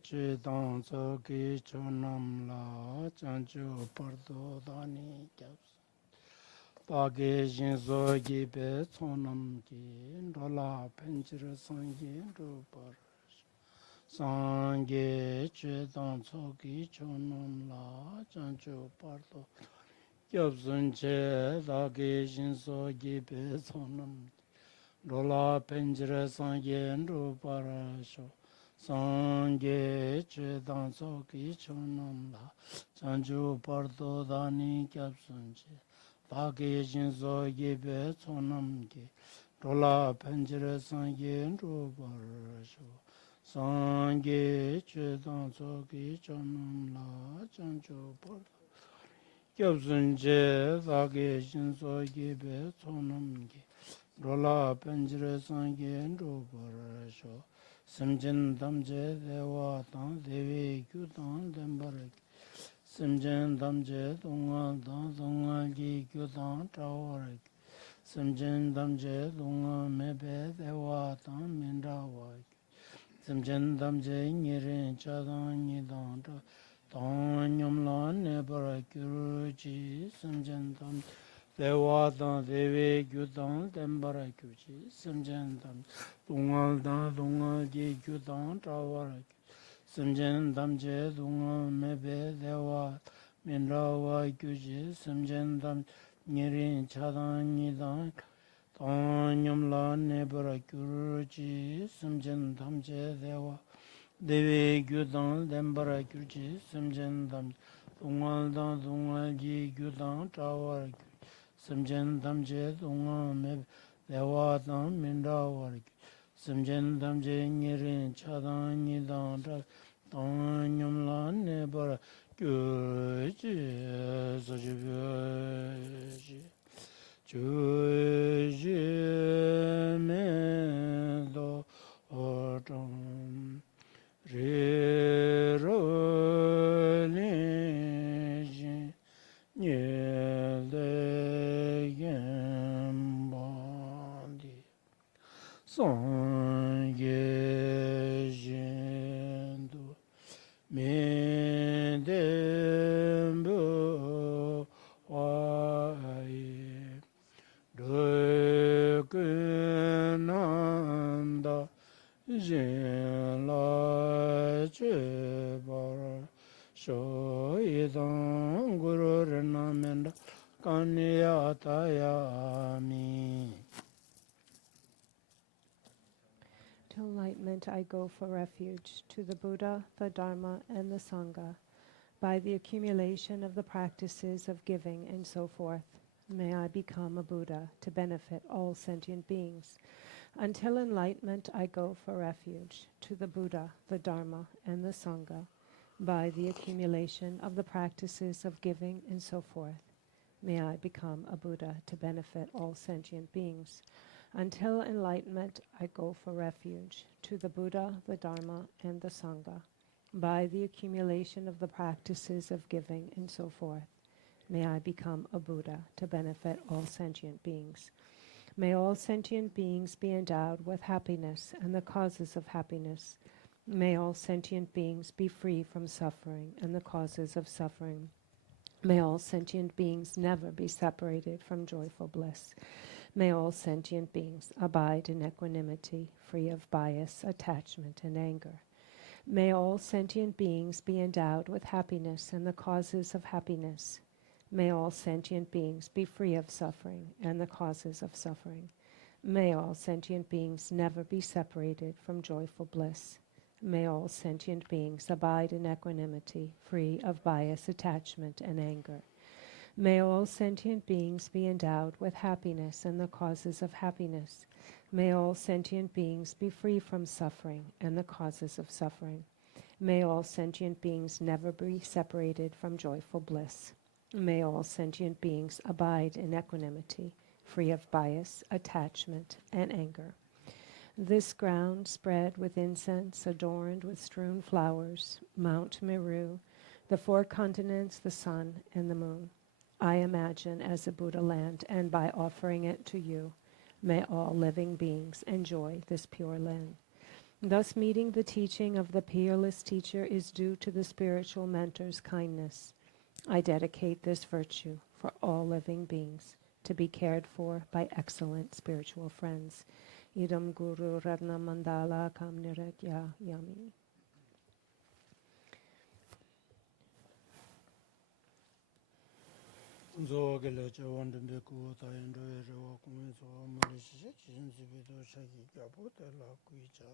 chedang soki chonam la chanchu pardo dani kyaps. Pake jinso ki pe chonam ki rola penchira sangi rupar. Sangi chedang soki chonam la chanchu pardo kyapsun che dake jinso ki pe chonam rola penchira sangi rupar. Sangye che danso ki chonam la chanchu pardo dani kyapsun che dake jinso yebe chonam ki rola panjira sangye rubar sho. Sangye che danso ki chonam la chanchu pardo kyapsun che dake jinso yebe chonam ki rola panjira sangye rubar sho. Simchen damche dewa tang dewe kyu tang dembarak. Simchen damche dunga tang dunga ki kyu tang trawarak. Simchen damche dunga mebe dewa tang minrawak. Simchen damche nyirin chadang nidang tra tang nyamla nebarak kyuruchi. Simchen damche dewa tang dewe kyu tang dembarak kyuchi. Simchen damche dungal dang dungal ki kyu dang trawarak. Simchen damche dungal mebe dewa minrawa kyuchi. Simchen dam nyirin chadang nidang tang nyamla nebara kyuruchi. Simchen damche dewa dewe kyu dang dembara kyuchi. Simchen dam dungal dang dungal ki kyu dang trawarak. Simchen damche dungal mebe dewa dang minrawarak. Simchen damche nyirin chadang nidang tra tang nyamla nebara kyuchi sachi byochi chuchi me do otang re ro li jin nye de yen bandi Sangye jindu mendembu wae Dökunanda jinla chebar Shoidang guru renamenda kanyatayami. To enlightenment, I go for refuge to the Buddha, the Dharma, and the Sangha. By the accumulation of the practices of giving and so forth, may I become a Buddha to benefit all sentient beings. Until enlightenment, I go for refuge to the Buddha, the Dharma, and the Sangha. By the accumulation of the practices of giving and so forth, may I become a Buddha to benefit all sentient beings. Until enlightenment, I go for refuge to the Buddha, the Dharma, and the Sangha. By the accumulation of the practices of giving and so forth, may I become a Buddha to benefit all sentient beings. May all sentient beings be endowed with happiness and the causes of happiness. May all sentient beings be free from suffering and the causes of suffering. May all sentient beings never be separated from joyful bliss. May all sentient beings abide in equanimity, free of bias, attachment, and anger. May all sentient beings be endowed with happiness and the causes of happiness. May all sentient beings be free of suffering and the causes of suffering. May all sentient beings never be separated from joyful bliss. May all sentient beings abide in equanimity, free of bias, attachment, and anger. May all sentient beings be endowed with happiness and the causes of happiness. May all sentient beings be free from suffering and the causes of suffering. May all sentient beings never be separated from joyful bliss. May all sentient beings abide in equanimity, free of bias, attachment, and anger. This ground spread with incense, adorned with strewn flowers, Mount Meru, the four continents, the sun, and the moon, I imagine as a Buddha land, and by offering it to you, may all living beings enjoy this pure land. Thus, meeting the teaching of the peerless teacher is due to the spiritual mentor's kindness. I dedicate this virtue for all living beings to be cared for by excellent spiritual friends. Idam Guru Ratna Mandala Kamniratya Yami. Zogele Jawan de Kuta and Rewa Kumizo Malaysia, Jinzibido Shaki Gabuta La Kuija.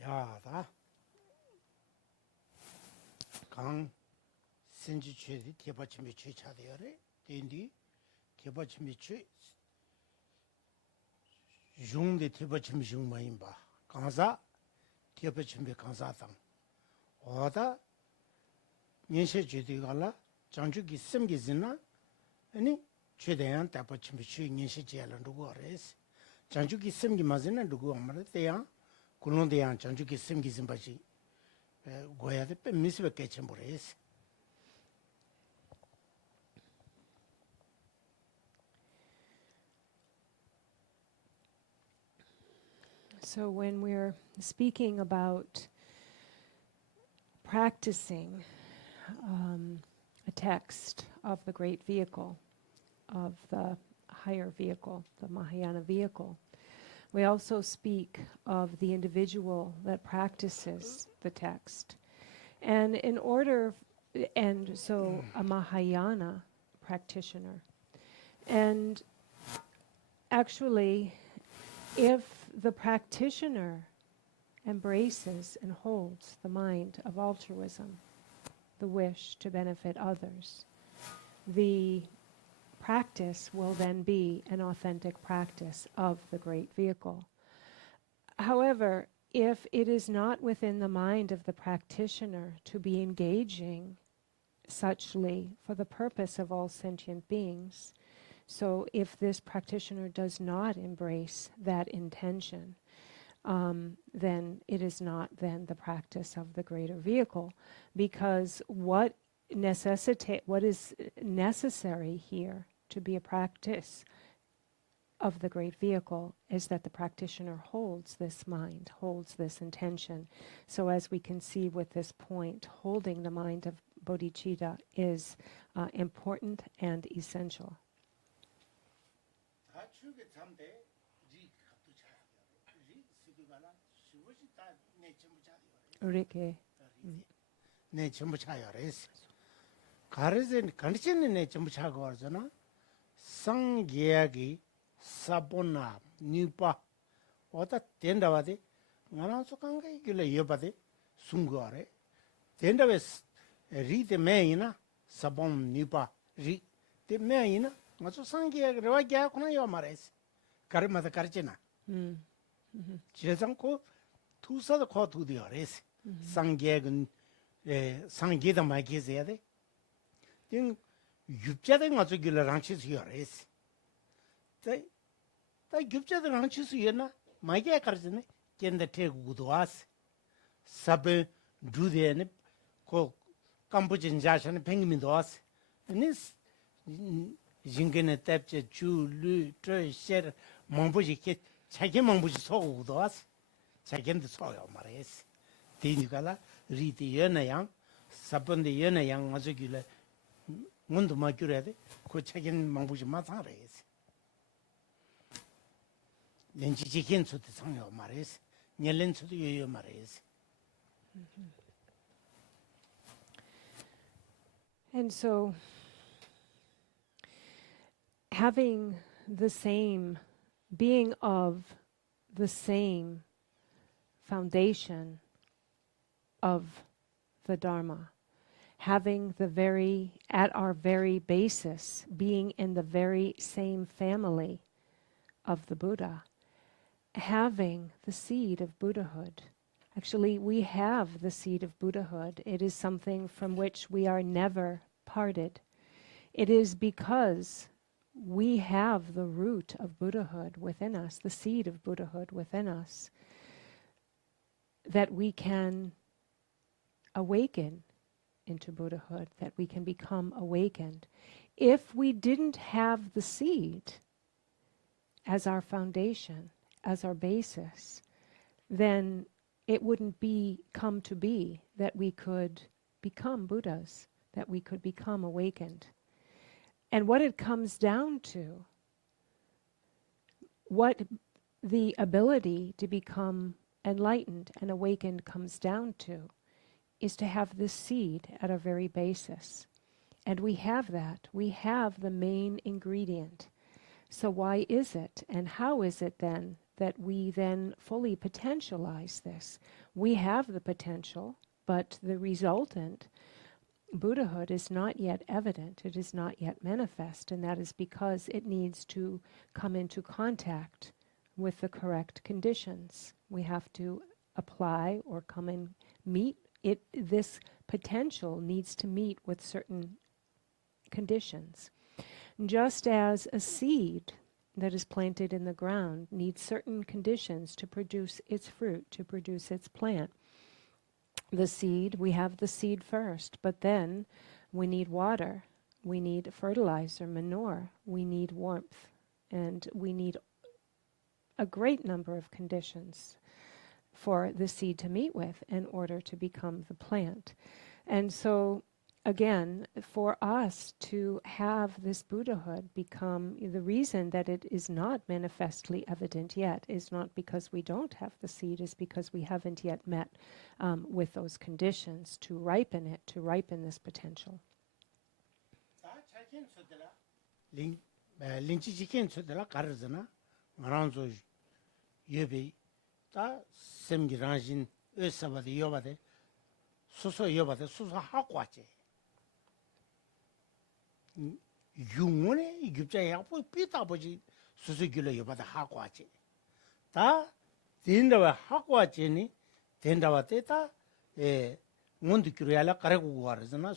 Yada Kang Sinji Chedi, Tibachimichi Chadiare, Dindi, Tibachimichi, Jung de Tibachimijung Maimba, Kanza, Tibachimbi Kanzatang. Oda Ninshe Judigala, Janjuki Simgizina, any Chedayan Tapachimichi, Ninshe Jalan Dugores, Janjuki Simgimazina Duguamara, they are Kulundian, Janjuki Simgizimbaji, Goya the Misva Ketchambores. So when we're speaking about practicing a text of the great vehicle, of the higher vehicle, the Mahayana vehicle, we also speak of the individual that practices the text. And so a Mahayana practitioner. And actually, if the practitioner embraces and holds the mind of altruism, the wish to benefit others, the practice will then be an authentic practice of the great vehicle. However, if it is not within the mind of the practitioner to be engaging suchly for the purpose of all sentient beings, so if this practitioner does not embrace that intention, then it is not then the practice of the greater vehicle, because what is necessary here to be a practice of the great vehicle is that the practitioner holds this mind, holds this intention. So as we can see with this point, holding the mind of bodhicitta is important and essential. Urike. Ne Chimbuchayores. Karizin condition in Chimbuchagorjana, Sang Giagi, Sabona, Nipa, what a tendavadi, Nanasukanga, Gila Yobadi, Sungore, Tendavis, read the Maina, Sabon Nipa, read the Maina, Masu Sangia, Revagia, Yomares, Karima the Karchina. Chesanko, two sort of call to the Ores, Sangiagan. Sangita Mikey Zede. Then you chatting what regular ranches here is. They give the ranches here, Mikey Carzine, can the take good was. Sabe do the end, call Campuchian Jash and Penguin was. And this Jinkin Tapcha, Chu, Lu, Troy, Sher, Mambuji kit, checking Mambuji soul was. Checking the soil, Maris. Tinugala. Read the Yana Yang, Sapon the Yana Yang Mazugula, Mundu Macurade, could check in Mambuja Matares. Then chicken to the song of Maris, Nyelin to the Maris. And so, having the same, being of the same foundation of the Dharma, having at our very basis, being in the very same family of the Buddha, having the seed of Buddhahood. Actually, we have the seed of Buddhahood. It is something from which we are never parted. It is because we have the root of Buddhahood within us, the seed of Buddhahood within us, that we can awaken into Buddhahood, that we can become awakened. If we didn't have the seed as our foundation, as our basis, then it wouldn't come to be that we could become Buddhas, that we could become awakened. And what it comes down to, what the ability to become enlightened and awakened comes down to, is to have this seed at our very basis. And we have that. We have the main ingredient. So why is it, and how is it then that we then fully potentialize this? We have the potential, but the resultant Buddhahood is not yet evident. It is not yet manifest, and that is because it needs to come into contact with the correct conditions. We have to apply or come and meet it. This potential needs to meet with certain conditions. Just as a seed that is planted in the ground needs certain conditions to produce its fruit, to produce its plant. The seed, we have the seed first, but then we need water, we need fertilizer, manure, we need warmth, and we need a great number of conditions for the seed to meet with in order to become the plant. And so, again, for us to have this Buddhahood become, the reason that it is not manifestly evident yet is not because we don't have the seed, is because we haven't yet met with those conditions to ripen it, to ripen this potential. Yungone yupja yakpo pita boji susugilo yobada hakwache. Ta tindawa hakwache ni tindawa teta ngondu kiryala karegu warzana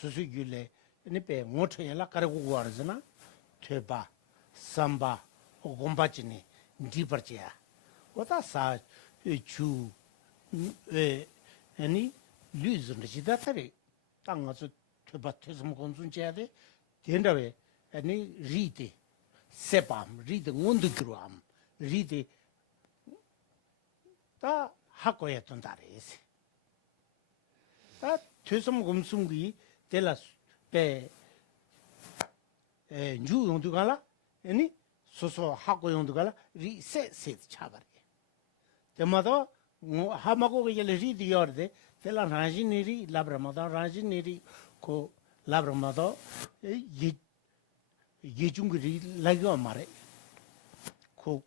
susugile ni pe ngoto yala karegu warzana teba samba ogombachi ni ndiparchya. Wata sa chu ani luzun jidatare tangazu teba tesum konsunchade 된다왜 아니 리데 세밤 리데 온두그로암 리데 다 학고였던 달에서 다 최소 검순기 될라스 배 뉴용두가라 아니 소소 학고용두가라 리세세 차바리 때마다 하마고 이제 리디어데 될라 라진이리 라브라마다 라진이리 고 라브라마도 예중들이 라이가 말해 고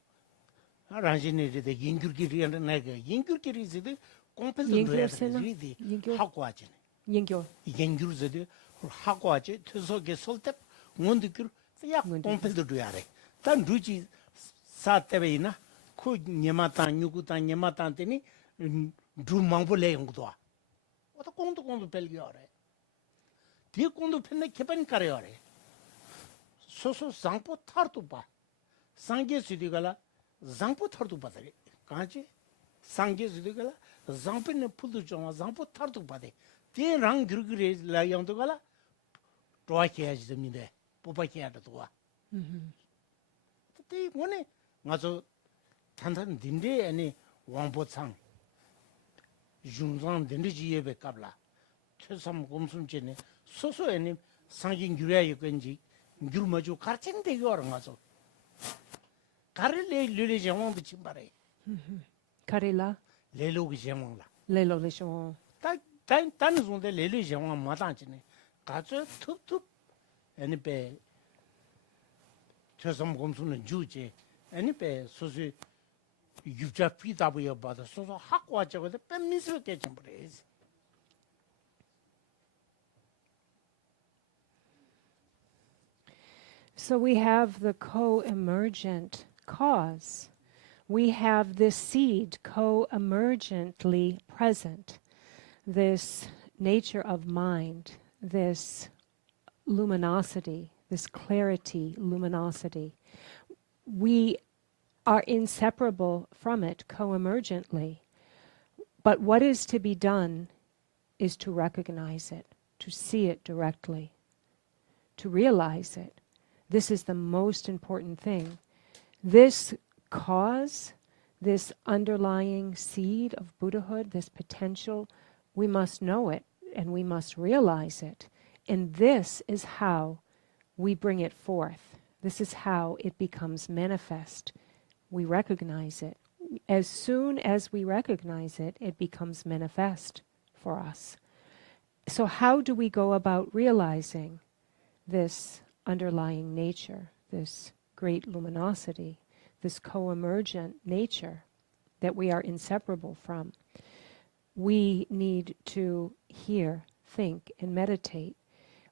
라진이데 인규끼리 내가 인규끼리지데 콤펜스드레스리디 하고 하지 인규르즈데 하고 하지 투속에 설때 뭔데그 야 콤펜스드야래 단 루지 사테베이나 코 녀마타 뉴구타 녀마타한테니 두망불레 용도와 어떤 공도 벨기어래 뒤에 공도 편내 개반 가려래. 소소 장포 타르도 봐. 상계 수디가라 장포 타르도 봐래. 가지 상계 수디가라 장포네 풀도 좀 장포 타르도 봐대. 뒤랑 그르그레 라양도가라 도와해야지 됩니다. 뽑아해야 돼도. 그때 뭐네 가서 단단 딘데 아니 왕보상 중상 딘데지에 베깝라. 최삼 검순제네 소소에님 상긴 규례의 건지 규르마주 가르친데 요랑 가서 가르레 르레 정원도 침바래 가릴라 레로기 정원라 레로레쇼 단 존데 레레 정원 마단지네 가서 툭툭 애니베 최섬 검수는 주제 애니베 소소 유자 피다부여 받아 소소 학고 와저거도 뺀미스럽게 좀 그래. So we have the co-emergent cause. We have this seed co-emergently present, this nature of mind, this luminosity, this clarity, luminosity. We are inseparable from it co-emergently. But what is to be done is to recognize it, to see it directly, to realize it. This is the most important thing. This cause, this underlying seed of Buddhahood, this potential, we must know it and we must realize it. And this is how we bring it forth. This is how it becomes manifest. We recognize it. As soon as we recognize it, it becomes manifest for us. So how do we go about realizing this underlying nature, this great luminosity, this co-emergent nature that we are inseparable from? We need to hear, think, and meditate.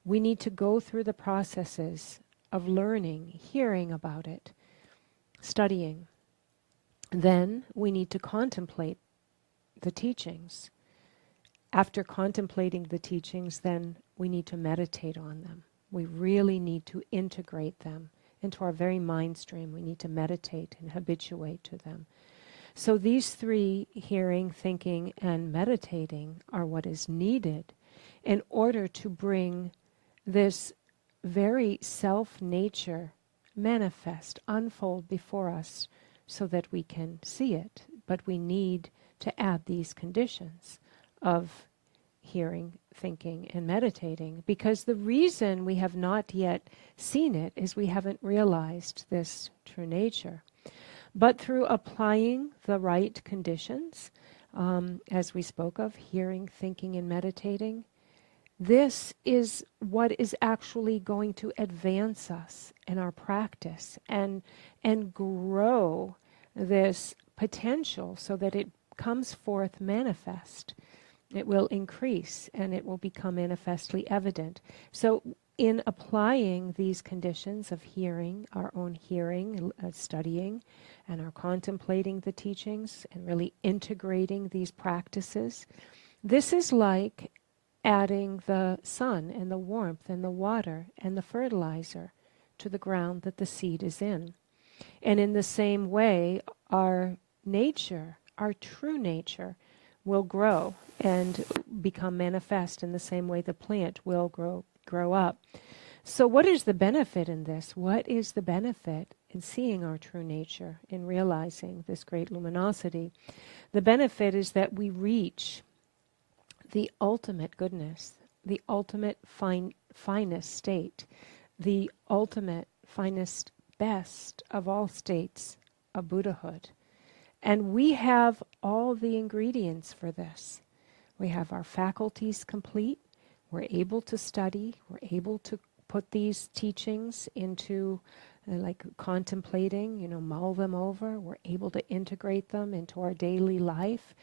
We need to go through the processes of learning, hearing about it, studying. Then we need to contemplate the teachings. After contemplating the teachings, then we need to meditate on them. We really need to integrate them into our very mind stream. We need to meditate and habituate to them. So these three, hearing, thinking, and meditating, are what is needed in order to bring this very self-nature manifest, unfold before us so that we can see it. But we need to add these conditions of hearing, thinking, and meditating, because the reason we have not yet seen it is we haven't realized this true nature. But through applying the right conditions, as we spoke of, hearing, thinking, and meditating, this is what is actually going to advance us in our practice and grow this potential so that it comes forth manifest. It will increase and it will become manifestly evident. So in applying these conditions of hearing, our own hearing, studying, and our contemplating the teachings and really integrating these practices, this is like adding the sun and the warmth and the water and the fertilizer to the ground that the seed is in. And in the same way, our nature, our true nature, will grow and become manifest in the same way the plant will grow up. So what is the benefit in this? What is the benefit in seeing our true nature, in realizing this great luminosity? The benefit is that we reach the ultimate goodness, the ultimate finest state, the ultimate finest best of all states of Buddhahood. And we have all the ingredients for this. We have our faculties complete. We're able to study. We're able to put these teachings into like contemplating, mull them over. We're able to integrate them into our daily life.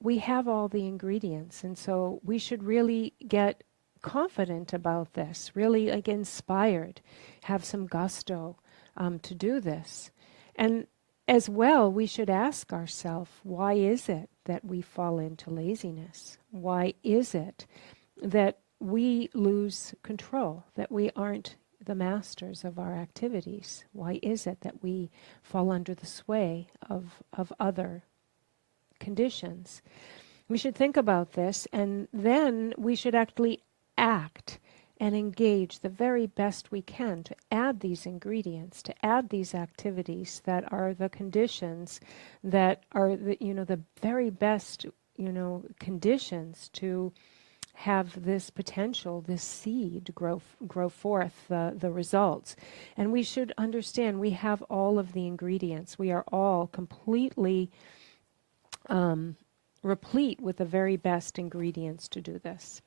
We have all the ingredients, and so we should really get confident about this, really inspired, have some gusto to do this. And as well, we should ask ourselves, why is it that we fall into laziness? Why is it that we lose control, that we aren't the masters of our activities? Why is it that we fall under the sway of other conditions? We should think about this, and then we should actually act and engage the very best we can to add these ingredients, to add these activities that are the conditions that are the very best conditions to have this potential, this seed grow forth the results. And we should understand we have all of the ingredients. We are all completely replete with the very best ingredients to do this.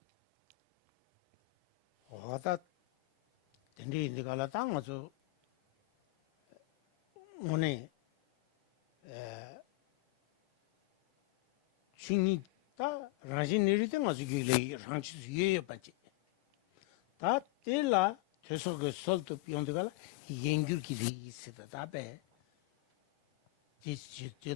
Oda tendi indikala tanga zo one chungi ta rajin nirite nga zugile rangchi zuye bachi ta tela teso ge solto piyondikala yengyur kili isida ta be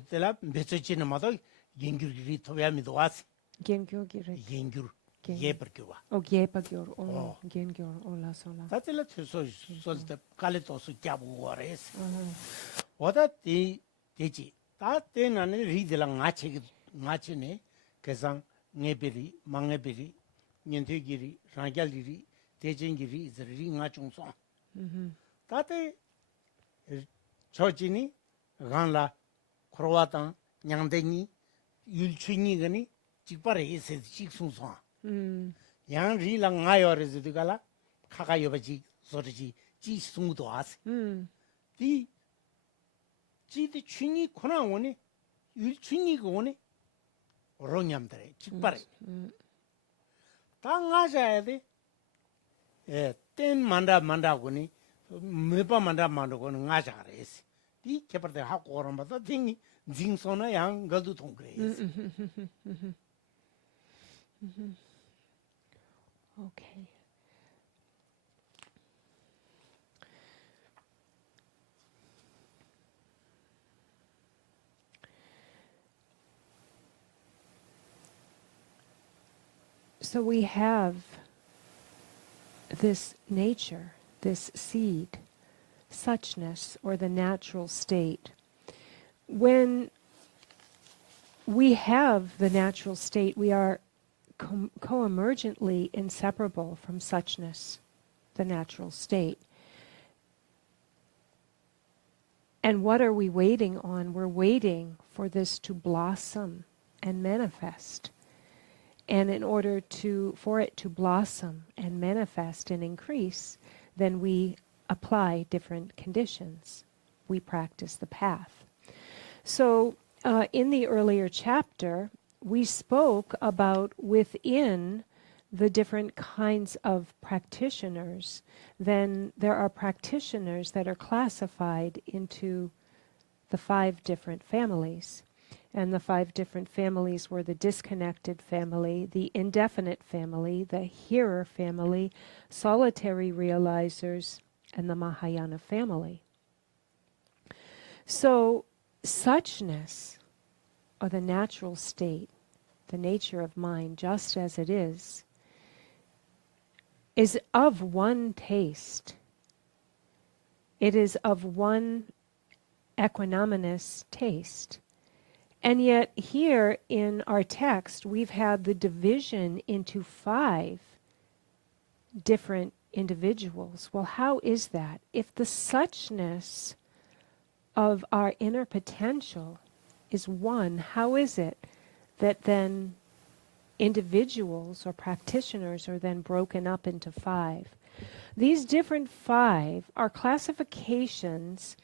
tela besachina mada yengyur kili toyami do asi yengyur 예버교와 예버교 겐교 올라서라 다들 소소서 칼레토스 갸부와레스 오다 되지 다때는 리들랑 마치네 계산 네베리 망네베리 년대기리 라갈리리 대진기리 이들이 나중소 다때 저진이 ganla Croatan nyangdeni yulchuni gani chipare ese chiksungso yang ri la ngayo rezidugala kakayobaji sorji ji sungdo as di ji de chuni kona woni yulchuni go woni rongyamdare chipare ta ngaja de ten manda goni mepa manda goni ngaja res di keparde ha koramba da tingi jingsona yang galdu thongre Okay. So we have this nature, this seed, suchness, or the natural state. When we have the natural state, we are co-emergently inseparable from suchness, the natural state. And what are we waiting on? We're waiting for this to blossom and manifest. And in order for it to blossom and manifest and increase, then we apply different conditions. We practice the path. So in the earlier chapter, we spoke about within the different kinds of practitioners. Then there are practitioners that are classified into the 5 different families. And the 5 different families were the disconnected family, the indefinite family, the hearer family, solitary realizers, and the Mahayana family. So suchness, or the natural state, the nature of mind, just as it is of one taste. It is of one equanimous taste. And yet here in our text, we've had the division into 5 different individuals. Well, how is that? If the suchness of our inner potential is one, how is it that then individuals or practitioners are then broken up into 5? These different 5 are classifications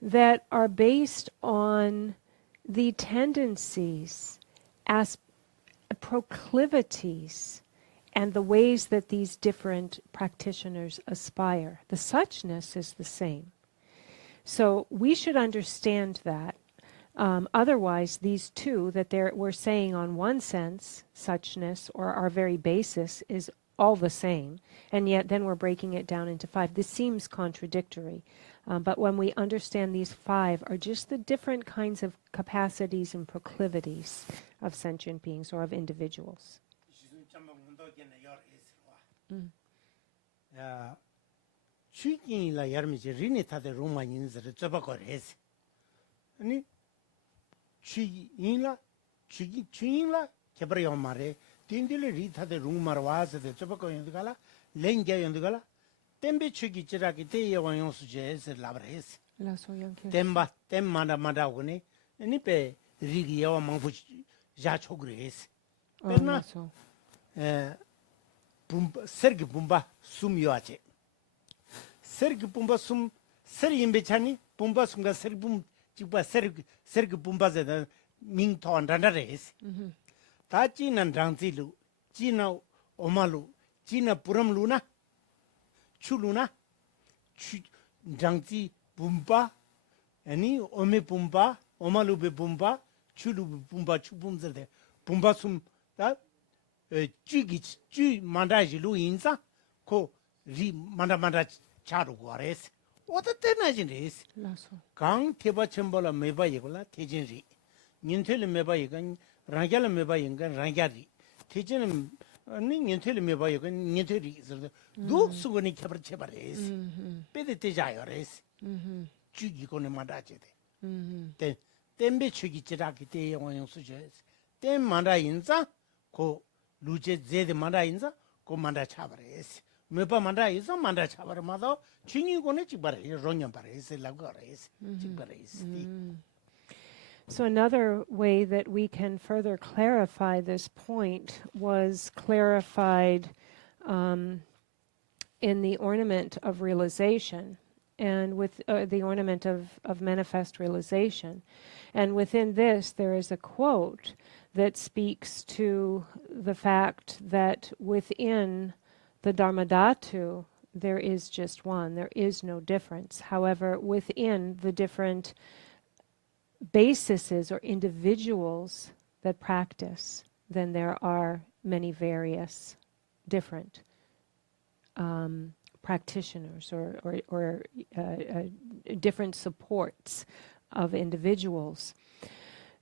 that are based on the tendencies, proclivities, and the ways that these different practitioners aspire. The suchness is the same. So we should understand that. Otherwise, these 2 that we're saying on one sense, suchness, or our very basis, is all the same, and yet then we're breaking it down into 5. This seems contradictory. But when we understand these 5 are just the different kinds of capacities and proclivities of sentient beings or of individuals. Tembe chuki chiraki te yawan suje se labres. Temba manda wone ni pe rigi yawa mangfu ja chogres. Perna sergi bumba sum yoache. Sergi bumba sum seri imbechani bumba sunga sergi bum chiba sergi bumba ze ming to andana res. Ta chinan rangzilu, china omalu, china puram luna. Chuluna, Jangzi Bumba, any Ome Bumba, Omalube Bumba, Chulu Bumba, Chubumza, Bumbasum, that Jigich, Ju Mandaji Luinza, Ko Ri Mandamanda Charuares. What the tenagin is? Kang Teba Chembola Meba Yola, Tejinri, Nintel Meba Yagan, Rangala Meba Yagan, Rangari, Tejin. Nintel me by Nitri, do Sugani Caprachebares, Pedete Jayores, Chugicone Mandache. Then be Chugichiraki on suggests. Then Manda Inza, Co Luce Zed Manda Inza, Co Manda Chavares, 메파 만다 이서 만다 차바마도 중요고네 지바래 로냐 바래스 라고레스 지바레스 So another way that we can further clarify this point was clarified in the ornament of realization and with the ornament of manifest realization. And within this, there is a quote that speaks to the fact that within the Dharmadhatu, there is just one. There is no difference. However, within the different bases or individuals that practice, then there are many various different practitioners or different supports of individuals.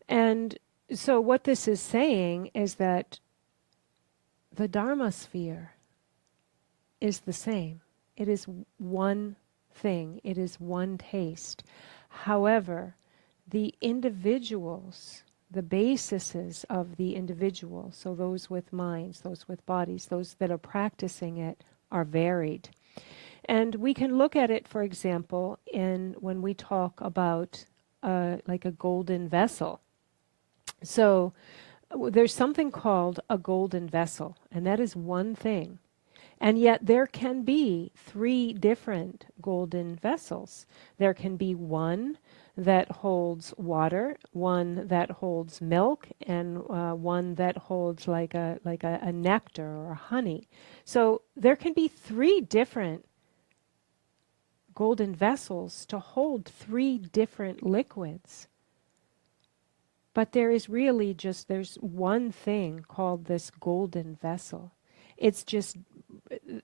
And so what this is saying is that the Dharma sphere is the same. It is one thing. It is one taste. However, the individuals, the bases of the individual, so those with minds, those with bodies, those that are practicing it, are varied. And we can look at it, for example, in when we talk about like a golden vessel. So there's something called a golden vessel, and that is one thing. And yet there can be 3 different golden vessels. There can be one that holds water, one that holds milk, and one that holds like a nectar or honey. So there can be 3 different golden vessels to hold 3 different liquids. But there is really just, there's one thing called this golden vessel. It's just,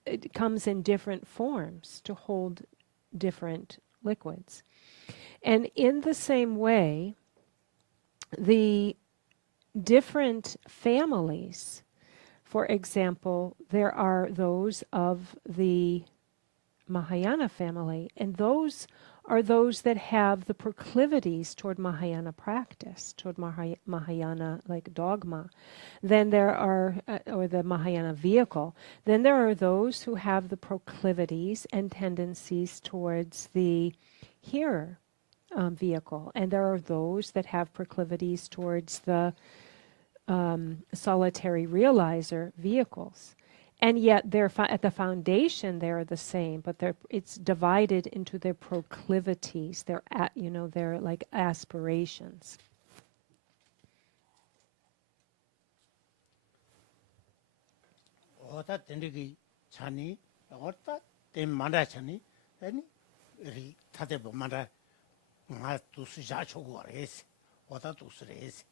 it comes in different forms to hold different liquids. And in the same way, the different families, for example, there are those of the Mahayana family, and those are those that have the proclivities toward Mahayana practice, toward Mahayana like dogma. Then there are, or the Mahayana vehicle, then there are those who have the proclivities and tendencies towards the hearer vehicle, and there are those that have proclivities towards the solitary realizer vehicles. And yet they're at the foundation they're the same, but it's divided into their proclivities, their their like aspirations. 오다 된데기 차니 오다 된 만다 차니 아니 리 타데 만다 마 두스 자초고 레스 오다 두스레스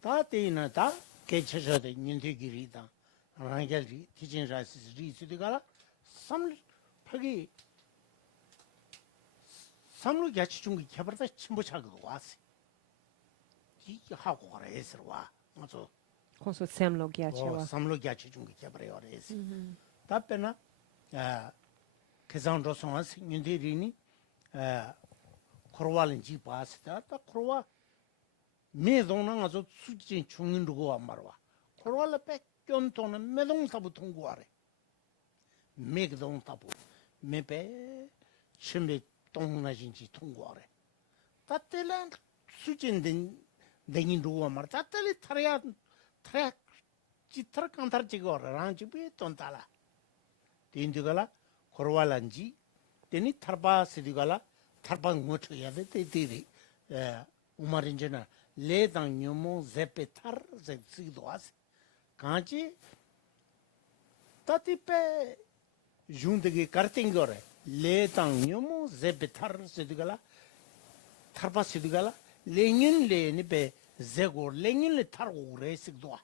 다 때나 다 개체저데 닌데기리다 랑겔리 티진라스 리스디가라 삼 파기 삼루 같이 좀 개발다 침보차고 왔어 이 하고 그래서 와 맞아 Koso samlo gyachewa. 삼루 같이 좀 개발해요 그래서 답변아 계산 로송스 닌데리니 코로왈인지 봤다 다 코로와 메동나 아주 수진 중인도고 안 말와 코로왈 백견도는 메동사부 통과하래 메동사부 메베 심베 동나진지 통과하래 따텔란 수진된 댕인도고 안 말. 따텔이 타야 지트라 칸타르지고 란지비 돈달라 딘디가라 코로왈란지 데니 타르바 시디가라 타르바 모쳐야 돼 데디리 우마린제나 레당 뇨모 제페타르 제시도아스 간지 따티페 junde기 kartingore 레당 뇨모 제페타르 시디가라 타르바 시디가라 랭인 레니베 제고 랭인 레 타르고 레식도아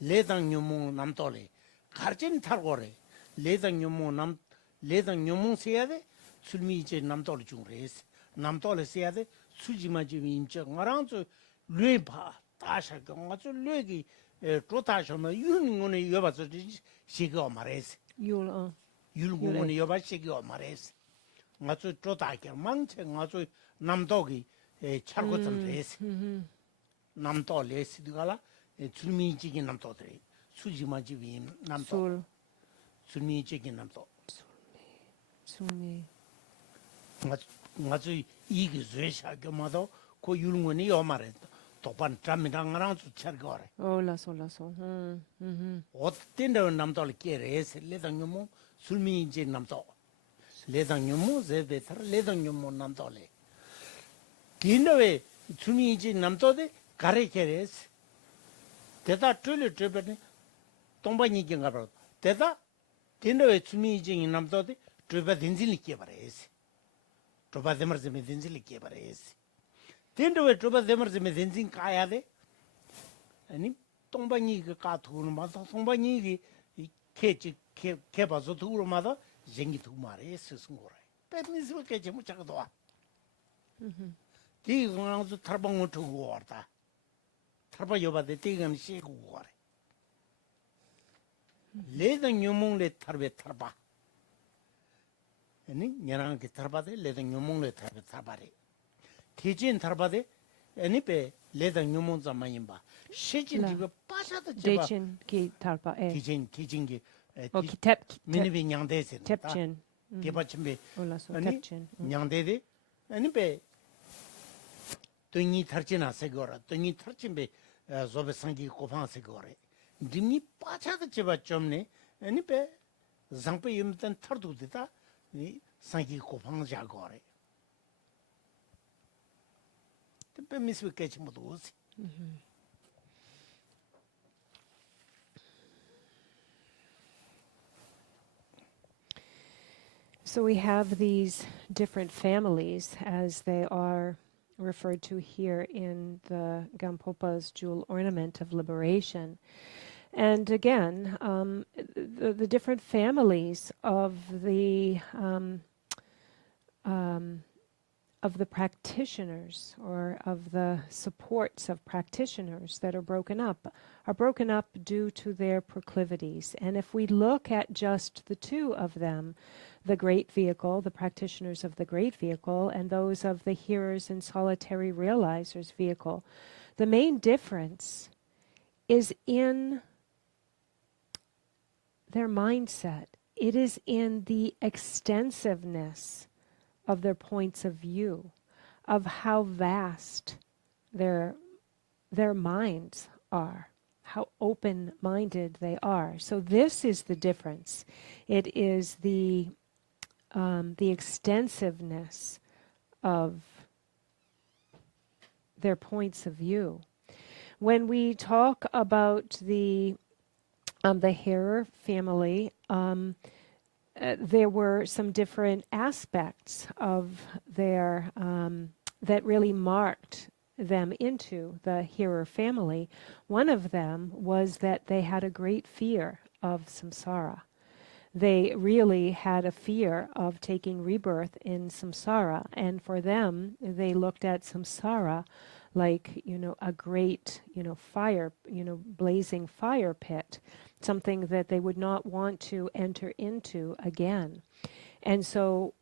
레당 뇨모 남토레 가르진 타르고레 레당 뇨모 세야데 술미 이제 남토르 중레스 남토르 세야데 수지마지 인적 ngaranzu 뢰바 다샤가 ngazu 뢰기 조타셔마 유능원에 여봐서 시가 말레스 율공원에 여봐 시가 말레스 ngazu 조타게 망체 ngazu 남도기 차고 좀 레스 남도 레스디가라 줄미지기 남도들이 수지마지 위 남도 술미 지기 남도 Sumi. 맞아 이게 죄샤교마도 고 율문이 요 말에 도반 잠이랑랑 주차거래 Olaso. 어떤데 남도를 깨레스 레당요모 술미 이제 남도 레당요모 제베터 레당요모 남도래 긴데 술미 이제 남도데 가레케레스 대다 틀을 동반이 경가로 대다 긴데 술미 이제 남도데 드베 딘질이 깨버레스 드바 데머즈메 딘질이 깨버레스 딘데 드바 데머즈메 딘진 까야데 아니 동반이 그 까투는 마다 동반이 개 봐서 두로마다 쟁기 두 마리 쓰는 거래. 빼미스 깨지 못 잡고 와. 뒤가서 탈방을 두고 왔다. 탈바 여바데 뒤가는 시고 와래. 레던 요몽레 탈베 탈바. 아니 냐랑 게 탈바데 레던 요몽레 탈베 탈바래. 티진 탈바데 아니 베 레던 요몽 자마인 봐. 시진 디가 빠져도 제바. Dechin ki tarpa e. 티진기 O ki tep. 미니비 냥데세. Tepchin. 디바침베 Olaso. 아니 Tepchin. 냥데데 아니 베 돈이 탈지나 세거라. 돈이 탈침베 조베 상기 고방 세거래. dimni pachada cheba chomne ani pe zangpe yumtan tardu dita ni sangi kopang ja gore te miswe kech modos. So we have these different families as they are referred to here in the Gampopa's jewel ornament of liberation. And again, the different families of the practitioners or of the supports of practitioners that are broken up due to their proclivities. And if we look at just the two of them, the great vehicle, the practitioners of the great vehicle, and those of the hearers and solitary realizers vehicle, the main difference is in their mindset. It is in the extensiveness of their points of view, of how vast their minds are, how open-minded they are. So this is the difference. It is the extensiveness of their points of view. When we talk about the Herer family, there were some different aspects of their that really marked them into the Herer family. One of them was that they had a great fear of samsara. They really had a fear of taking rebirth in samsara, and for them, they looked at samsara like, a great, fire, blazing fire pit, something that they would not want to enter into again. And so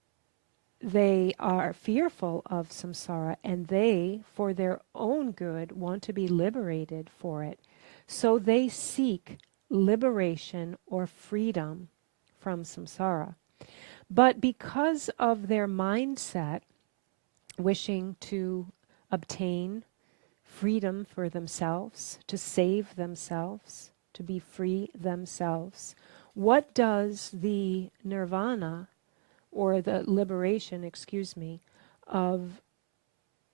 they are fearful of samsara, and they, for their own good, want to be liberated for it. So they seek liberation or freedom from samsara. But because of their mindset, wishing to obtain freedom for themselves, to save themselves, to be free themselves, what does the nirvana, or the liberation, of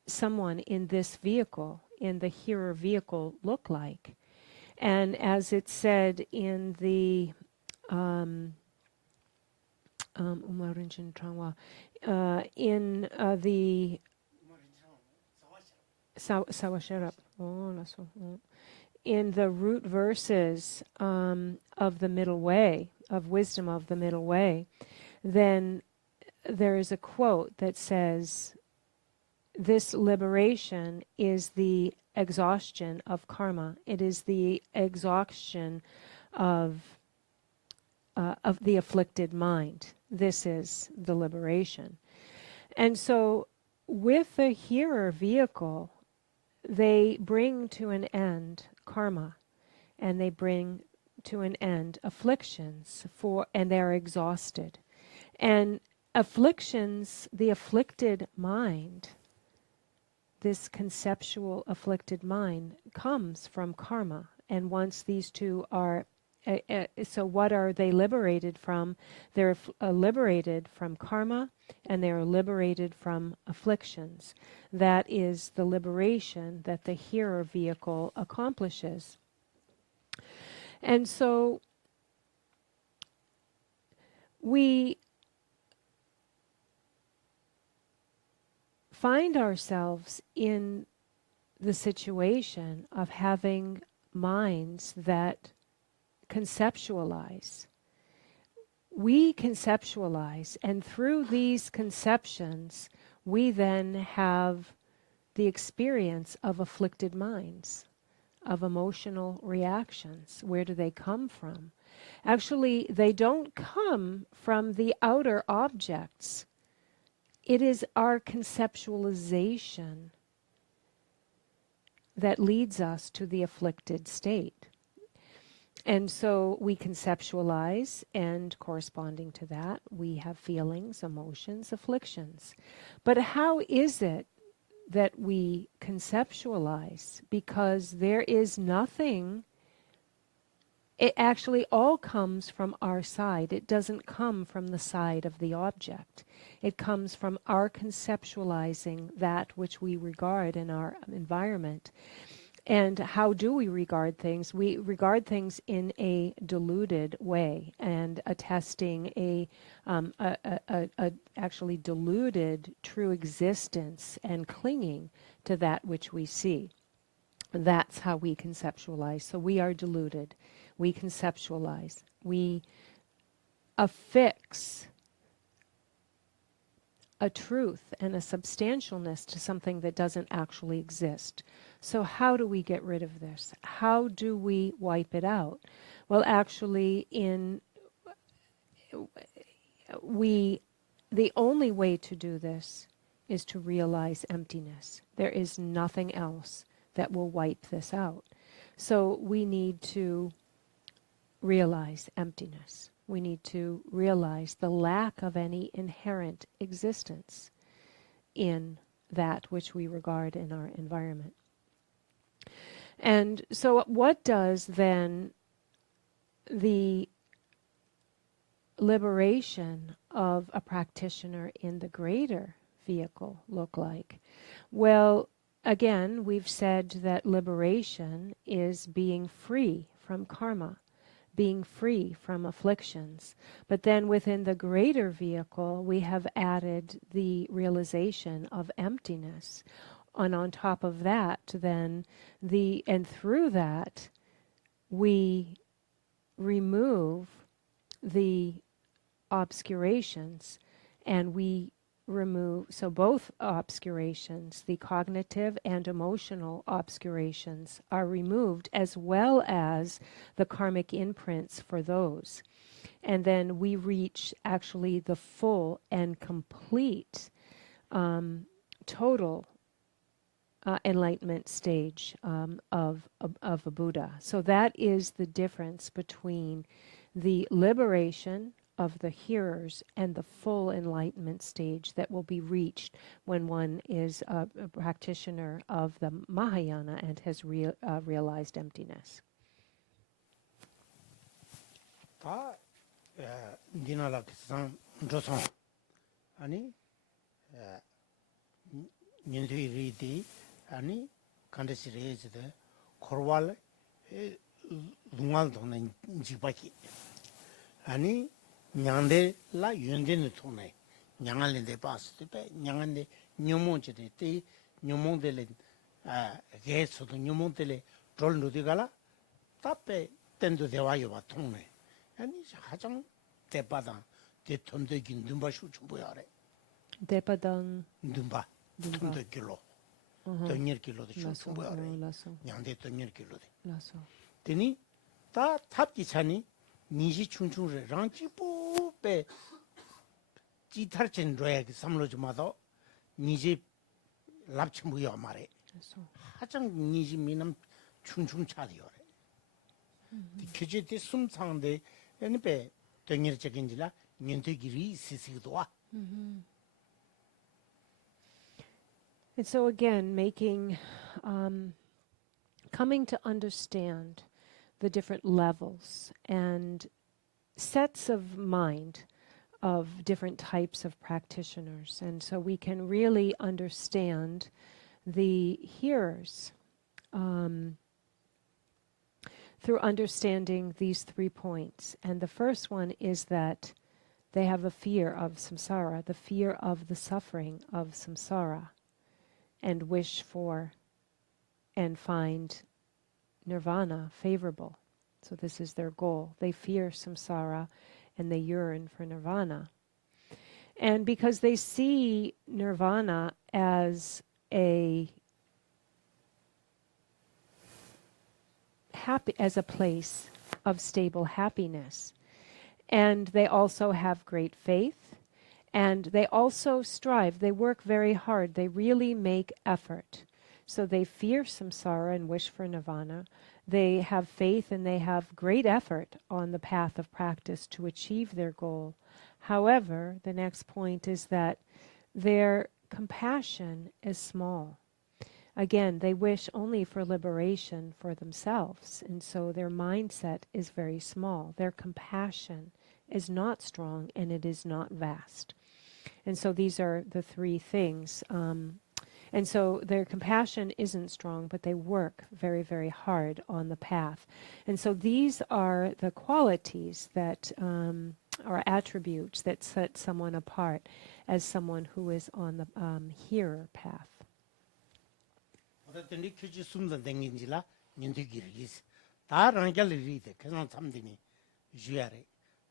someone in this vehicle, in the hearer vehicle, look like? And as it said in the in the root verses of the middle way, of wisdom of the middle way, then there is a quote that says, this liberation is the exhaustion of karma. It is the exhaustion of the afflicted mind. This is the liberation. And so with the hearer vehicle, they bring to an end karma, and they bring to an end afflictions and they're exhausted. And afflictions, the afflicted mind, this conceptual afflicted mind comes from karma. And once these two are, so what are they liberated from? They're liberated from karma and they're liberated from afflictions. That is the liberation that the hearer vehicle accomplishes. And so we find ourselves in the situation of having minds that conceptualize. We conceptualize, and through these conceptions, we then have the experience of afflicted minds, of emotional reactions. Where do they come from? Actually, they don't come from the outer objects. It is our conceptualization that leads us to the afflicted state. And so we conceptualize, and corresponding to that, we have feelings, emotions, afflictions. But how is it that we conceptualize? Because there is nothing. It actually all comes from our side. It doesn't come from the side of the object. It comes from our conceptualizing that which we regard in our environment. And how do we regard things? We regard things in a deluded way and attesting a actually deluded true existence and clinging to that which we see. That's how we conceptualize. So we are deluded. We conceptualize. We affix a truth and a substantialness to something that doesn't actually exist. So how do we get rid of this? How do we wipe it out? Well, actually, the only way to do this is to realize emptiness. There is nothing else that will wipe this out. So we need to realize emptiness. We need to realize the lack of any inherent existence in that which we regard in our environment. And so what does then the liberation of a practitioner in the greater vehicle look like? Well, again, we've said that liberation is being free from karma, being free from afflictions. But then within the greater vehicle, we have added the realization of emptiness. And on top of that, then, and through that, we remove the obscurations, and we remove, so both obscurations, the cognitive and emotional obscurations, are removed, as well as the karmic imprints for those. And then we reach actually the full and complete total enlightenment stage of a Buddha. So that is the difference between the liberation of the hearers and the full enlightenment stage that will be reached when one is a practitioner of the Mahayana and has realized emptiness. 다 니나라 기상 조선 아니 년도이리디 아니 간데시레즈데 코르왈 룽알 돈은 지바키 아니 냥데 라 윤데네 토네 냥알레데 바스데 냥안데 뇨몬체데 티 뇨몬데레 게소도 뇨몬데레 졸노디가라 답에 땐도 대화요바 통네 아니 가장 대바다 대톤데긴 눈바슈 좀보야래 대바당 눈바 톤데킬로 tonier킬로도 좀보야래 냥데 tonier킬로데 라소 되니 다 탑기차니 니시 춘춘을 랑치뽀베 지타르친 로에 삼로주마도 니지 랍치무여 말해 하장 니지 미남 춘춘 차디요래 규제 때 숨상데 에네베 동일적인지라 년도기리 시시도와. And so again, coming to understand the different levels and sets of mind of different types of practitioners. And so we can really understand the hearers through understanding these 3 points. And the first one is that they have a fear of samsara, the fear of the suffering of samsara, and wish for and find nirvana favorable. So this is their goal. They fear samsara and they yearn for nirvana. And because they see nirvana as a place of stable happiness. And they also have great faith, and they also strive. They work very hard. They really make effort. So they fear samsara and wish for nirvana. They have faith and they have great effort on the path of practice to achieve their goal. However, the next point is that their compassion is small. Again, they wish only for liberation for themselves, and so their mindset is very small. Their compassion is not strong and it is not vast. And so these are the 3 things. And so their compassion isn't strong, but they work very, very hard on the path. And so these are the qualities that are attributes that set someone apart as someone who is on the hearer path. 어떤 규제 숨는 댕긴지라 년도기리 다 랑갈리리데 그냥 참되니 주야래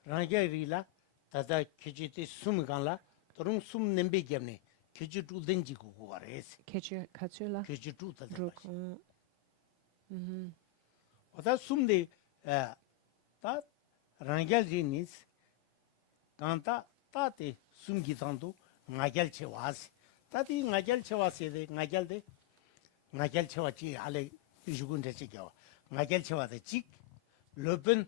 랑갈리라 다다 규제 때 숨간라 도롱 숨 냄베게네 규제 두든지 그거 와레스 규제 카츠라 규제 두다 어다 숨데 다 랑갈리니스 간타 따테 숨기산도 나갈체 와스 따디 나갈체 와세데 나갈데 나겔 채와지 알레 유군데 지겨 나겔 채와데 직 러번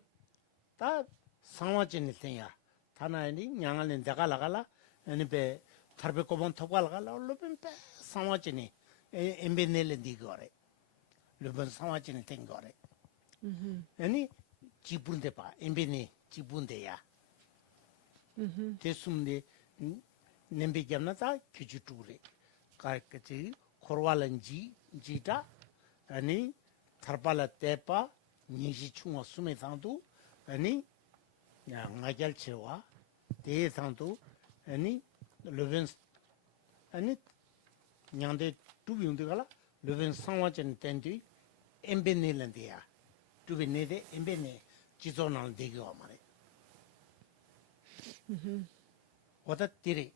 다 상와진이 때야 다나니 양알린 데가 라갈라 아니베 타르베코본 토갈갈라 러번 빼 상와진이 엠베넬 디거래 러번 상와진이 된 거래 아니 지분데 봐 엠베네 지분데야 대숨네 냄베겸나다 규주투레 가르까지 코르왈런지 지다 아니 타르발라 테파 니시 충어 수메상도 아니 나갈체와 대상도 아니 르벤 아니 냥데 두비운데가라 르벤 상와전 텐디 엠베넬란데야 두비네데 엠베네 지존알 데고 말에 어다 티리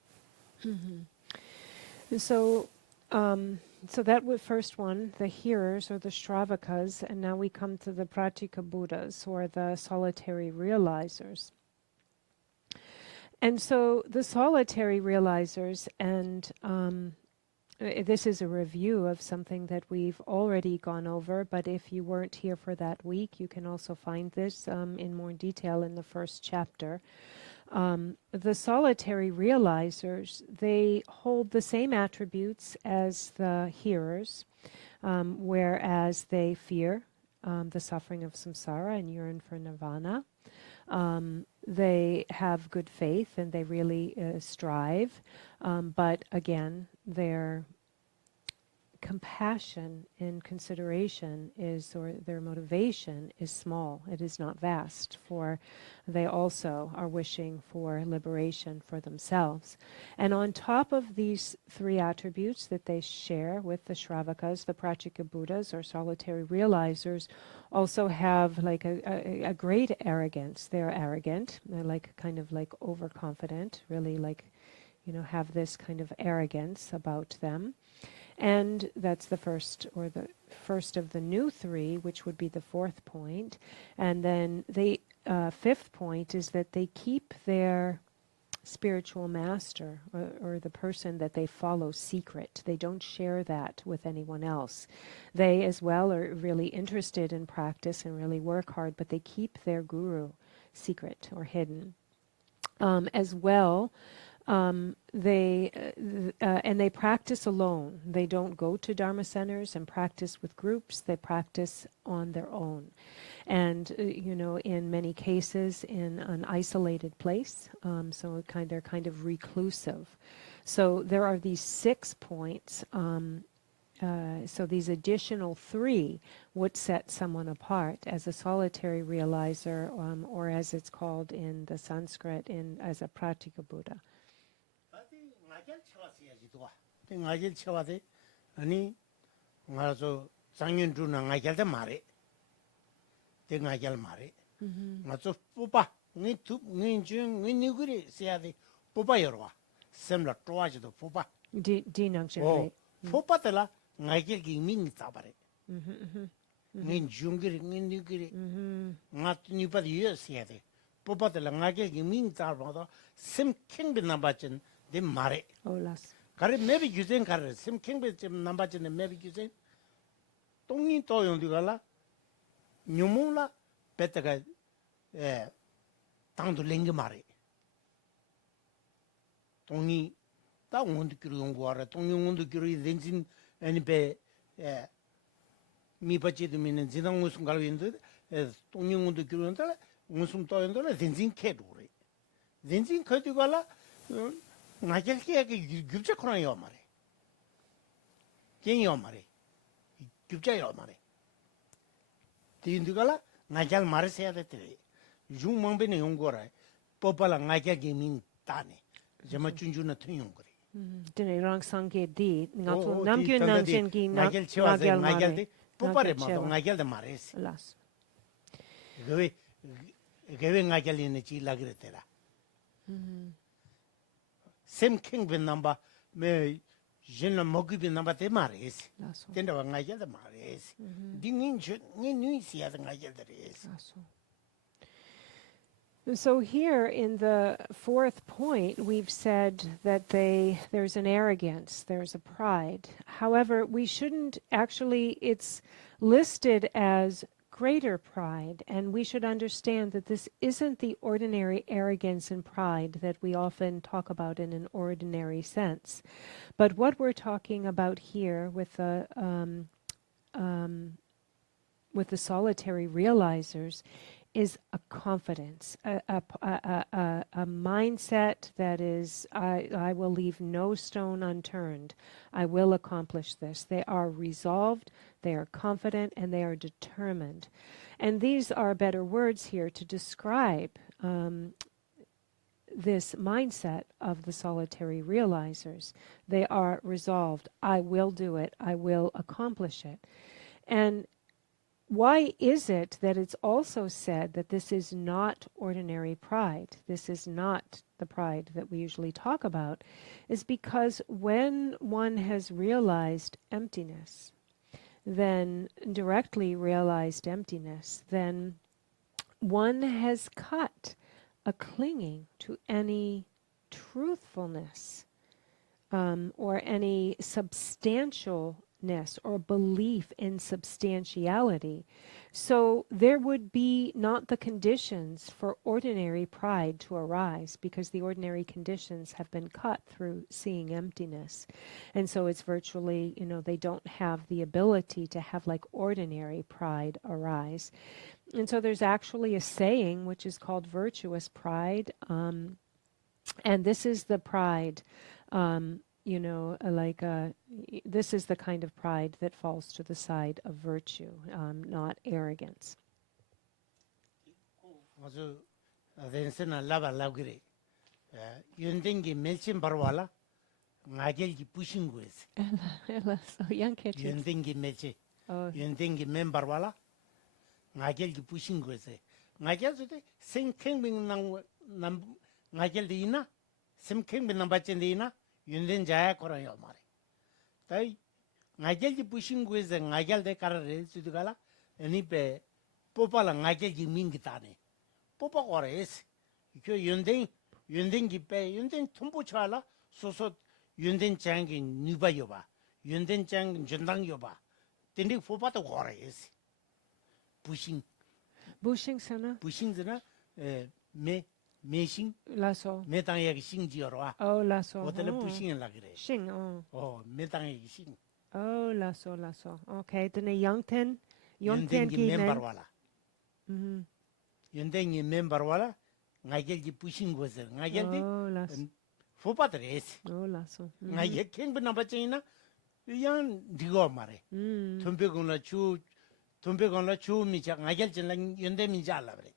So that was first one, the hearers or the Shravakas, and now we come to the Pratika Buddhas, or the solitary realizers. And so the solitary realizers, and this is a review of something that we've already gone over, but if you weren't here for that week, you can also find this in more detail in the first chapter. The solitary realizers, they hold the same attributes as the hearers, whereas they fear the suffering of samsara and yearn for nirvana. They have good faith and they really strive, but again, their compassion and consideration is, or their motivation is small. It is not vast, for they also are wishing for liberation for themselves. And on top of these 3 attributes that they share with the Shravakas, the Pratyeka Buddhas, or solitary realizers, also have like a great arrogance. They're arrogant. They're like kind of like overconfident, really like, have this kind of arrogance about them. And that's the first of the new 3, which would be the 4th point. And then the 5th point is that they keep their spiritual master or the person that they follow secret. They don't share that with anyone else. They as well are really interested in practice and really work hard, but they keep their guru secret or hidden. As well, they practice alone. They don't go to Dharma centers and practice with groups. They practice on their own. And, in many cases in an isolated place, so they're kind of reclusive. So there are these 6 points. So these additional 3 would set someone apart as a solitary realizer, or as it's called in the Sanskrit, as a pratika Buddha. ngajel gi ming tabare ngin jungri ngin nugri ngat ni pa ye siade popa de la ngajel gi ming tabada sim king bin nabachen de mare Olas. kare maybe using kare sim king bin nabachen de maybe using tongi to yon digala nyumula petaga tangdu lengi mare tongi ta ngondu kiru yongwara tongi ngondu kiru denjin any be mi bachi to mean zidang musum galwind tongyung to kirunda musum to yonda zinzin kedure zinzin kedugala ngajel ke gyubja khona yo mare ken yo mare gyubja yo mare tindugala ngajal mare se ade te jung mangbe ne yongora popala ngajal ge min tane jama chunjuna thuyong gore Dine rang sangye di ngato namgyo nangchen ki ngajel chewa ze ngajel de popare ma ngajel de mares las. gewe ngajel ne chi lagre tera sem king bin number me jena mogi bin number te mares tenda ngajel de mares dingin ngi sia de ngajel de res. So here in the 4th point, we've said that there's an arrogance, there's a pride. However, we shouldn't actually, it's listed as greater pride, and we should understand that this isn't the ordinary arrogance and pride that we often talk about in an ordinary sense. But what we're talking about here with the solitary realizers is a confidence, a mindset that is, I will leave no stone unturned. I will accomplish this. They are resolved, they are confident, and they are determined. And these are better words here to describe this mindset of the solitary realizers. They are resolved. I will do it. I will accomplish it. And why is it that it's also said that this is not ordinary pride? This is not the pride that we usually talk about, is because when one has realized emptiness, then directly realized emptiness, then one has cut a clinging to any truthfulness or any substantialness or belief in substantiality. So there would be not the conditions for ordinary pride to arise, because the ordinary conditions have been cut through seeing emptiness. And so it's virtually, they don't have the ability to have like ordinary pride arise. And so there's actually a saying which is called virtuous pride. And this is the pride, this is the kind of pride that falls to the side of virtue, not arrogance. Yunden jaya koran yo mare. Tai ngajel ji pushing guiz ngajel de karare sudugala eni pe popa la ngajel ji ming tane. Popa kore es. Kyo yunden 윤댕기 빼 윤댕 통보차라 소소 윤댕장기 누바요바 윤댕장 전당요바 땡리 포바도 거래스 부신 Bushing sana? 부신즈나 에 메신 Lasso. 메당의 신지어와 Oh, lasso. 어떤 Oh. 부신을 그래 Shing. Oh. 메당의 신 Oh, lasso, lasso. Okay. Then a Yongten. Yongten 윤댕기 Ginen. 멤버와라 Mhm. 윤댕이 멤버와라 나겔기 부신 것을 나겔디 Oh, lasso. 포바드레스 Oh, lasso. 나게 캥브 남바쟁이나 이양 디고 말해 돈베곤라 주 미자 나겔진랑 연대민자 알라 그래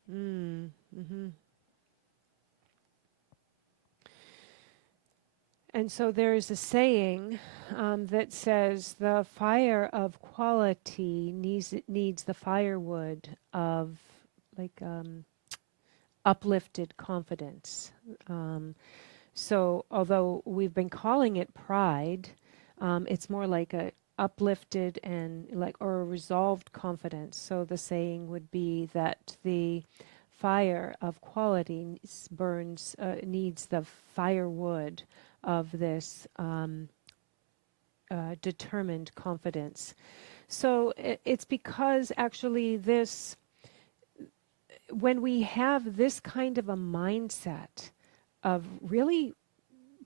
And so there is a saying that says the fire of quality needs the firewood of like uplifted confidence. So although we've been calling it pride, it's more like a uplifted and like or a resolved confidence. So the saying would be that the fire of quality needs the firewood of this determined confidence. So it's because actually when we have this kind of a mindset of really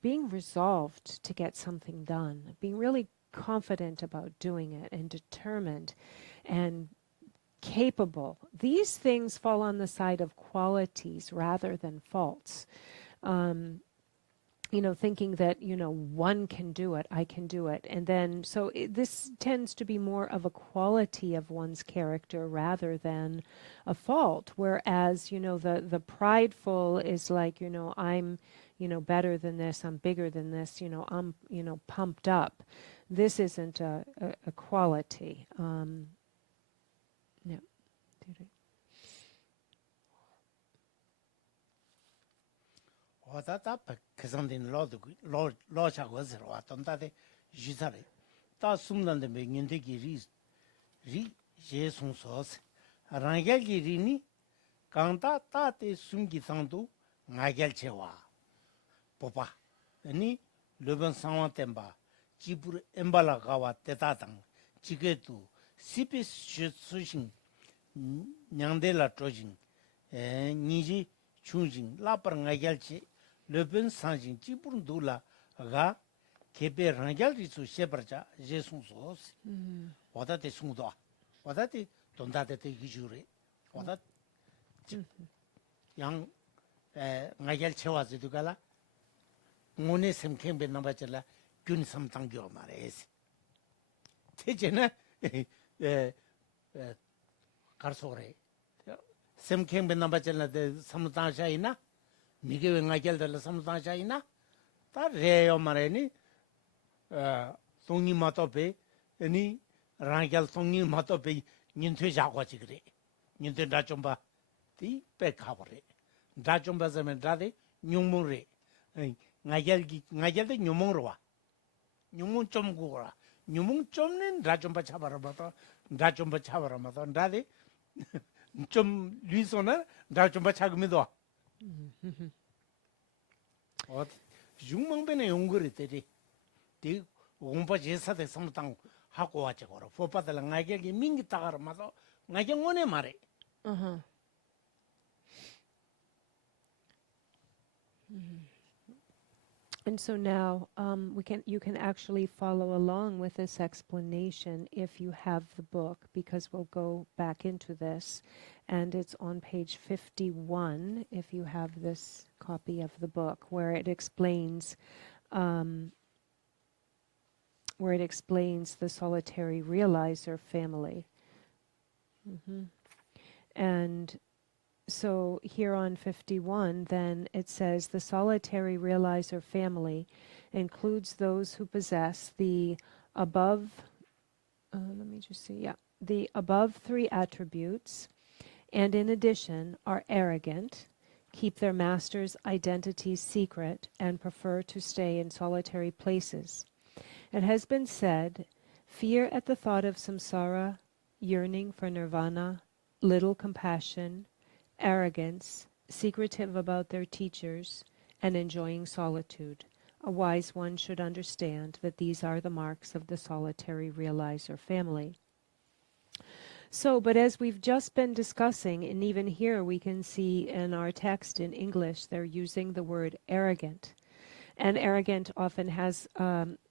being resolved to get something done, being really confident about doing it and determined and capable, these things fall on the side of qualities rather than faults. Thinking that, one can do it, I can do it. And then, so this tends to be more of a quality of one's character rather than a fault. Whereas, the prideful is like, I'm, better than this, I'm bigger than this, I'm, pumped up. This isn't a quality. No. 와다다 그선된 로차 것을 왔던다데 지사래 다 숨는데 맹인데기 리 제송소스 랑겔기 리니 강다 따테 숨기상도 나겔체와 보바 아니 르번 상완템바 지부르 엠발라가와 때다당 지게도 시피스 수신 냥데라 조진 니지 충진 라퍼 나겔치 르번 상진 지부르 둘라 가 개베 랑겔리수 셰버자 제송소스 와다테 숭도 와다테 돈다테 기주레 와다 양 나겔 채와지도 갈라 오늘 sem캠베 넘바절라 균 삼당교 말해스 태제나 가르소레 sem캠베 넘바절라 삼당샤이나 미게 나겔들 삼당샤이나 다 레요 말해니 송이 마토베 아니 랑겔 송이 마토베 닌퇴 자고지 그래 닌퇴 다좀봐 티 백하버레 다좀바자면 다데 뉴몽레 나겔데 뉴몽으로 와 뉴몽 좀 구라 뉴몽 좀는 다좀바 잡아라마다 다좀바 잡아라마다 다데 좀 리소나 다좀바 찾으면도 와 중망변의 연구를 때리 디 공부 제사대 삼당 하고 와지고로 포파들 나에게 민기 따가라마도 나에게 원해 말해. And so now you can actually follow along with this explanation if you have the book, because we'll go back into this, and it's on page 51 if you have this copy of the book, where it explains the solitary realizer family. And so here on 51, then it says the solitary realizer family includes those who possess the above, the above three attributes, and in addition are arrogant, keep their master's identities secret, and prefer to stay in solitary places. It has been said, fear at the thought of samsara, yearning for nirvana, little compassion, arrogance, secretive about their teachers, and enjoying solitude. A wise one should understand that these are the marks of the solitary realizer family. So, but as we've just been discussing, and even here we can see in our text in English, they're using the word arrogant. And arrogant often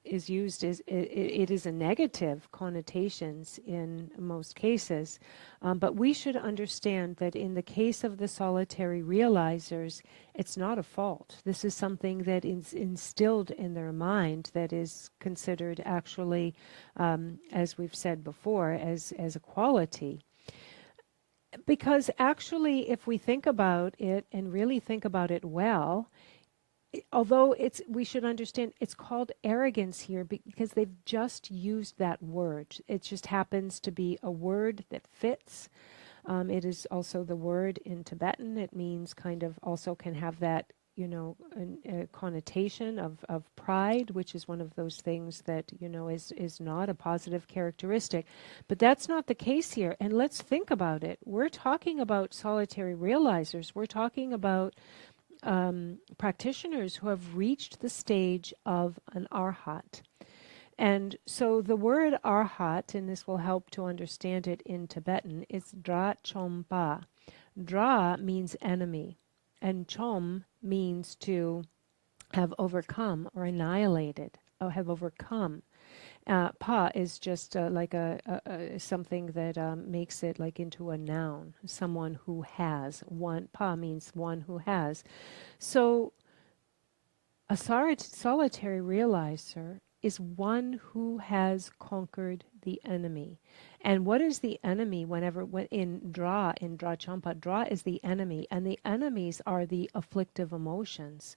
is used as it is a negative connotations in most cases, but we should understand that in the case of the solitary realizers, it's not a fault. This is something that is instilled in their mind that is considered actually, as we've said before, as a quality. Because actually, if we think about it and really think about it well, although we should understand it's called arrogance here because they've just used that word. It just happens to be a word that fits. It is also the word in Tibetan. It means kind of also can have that, a connotation of pride, which is one of those things that, is not a positive characteristic. But that's not the case here. And let's think about it. We're talking about solitary realizers. We're talking about practitioners who have reached the stage of an arhat. And so the word arhat, and this will help to understand it in Tibetan, is dra chompa. Dra means enemy, and chom means to have overcome or annihilated, or have overcome. Pa is just like something that makes it like into a noun, someone who has. One pa means one who has. So a solitary realizer is one who has conquered the enemy. And what is the enemy when in Dra Champa, Dra is the enemy, and the enemies are the afflictive emotions.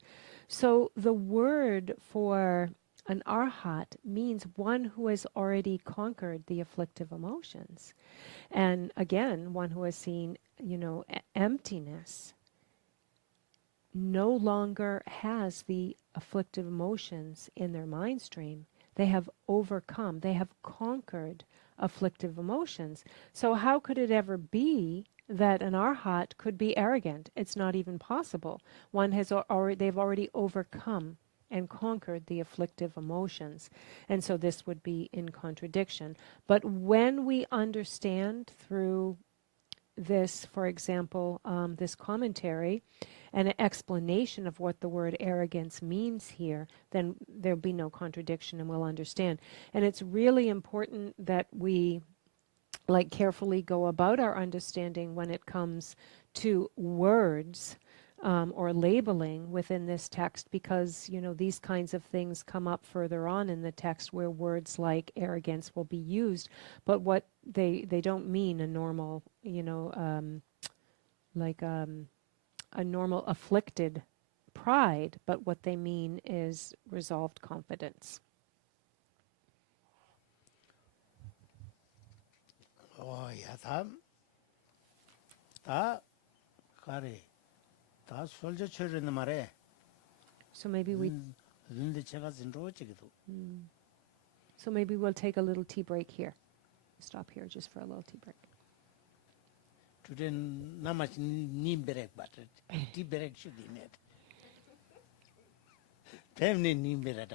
So the word for an arhat means one who has already conquered the afflictive emotions. And again, one who has seen, emptiness no longer has the afflictive emotions in their mind stream. They have overcome, they have conquered afflictive emotions. So how could it ever be that an arhat could be arrogant? It's not even possible. They've already overcome and conquered the afflictive emotions. And so this would be in contradiction. But when we understand through this, for example, this commentary, and an explanation of what the word arrogance means here, then there'll be no contradiction and we'll understand. And it's really important that we carefully go about our understanding when it comes to words or labeling within this text, because these kinds of things come up further on in the text where words like arrogance will be used, but what they don't mean a normal a normal afflicted pride, but what they mean is resolved confidence. Oh, yeah, that, Kari, that's soldier children the mare. So maybe So maybe we'll take a little tea break here. Stop here just for a little tea break. Today, not much neem break, but tea break should be net. Family neem break.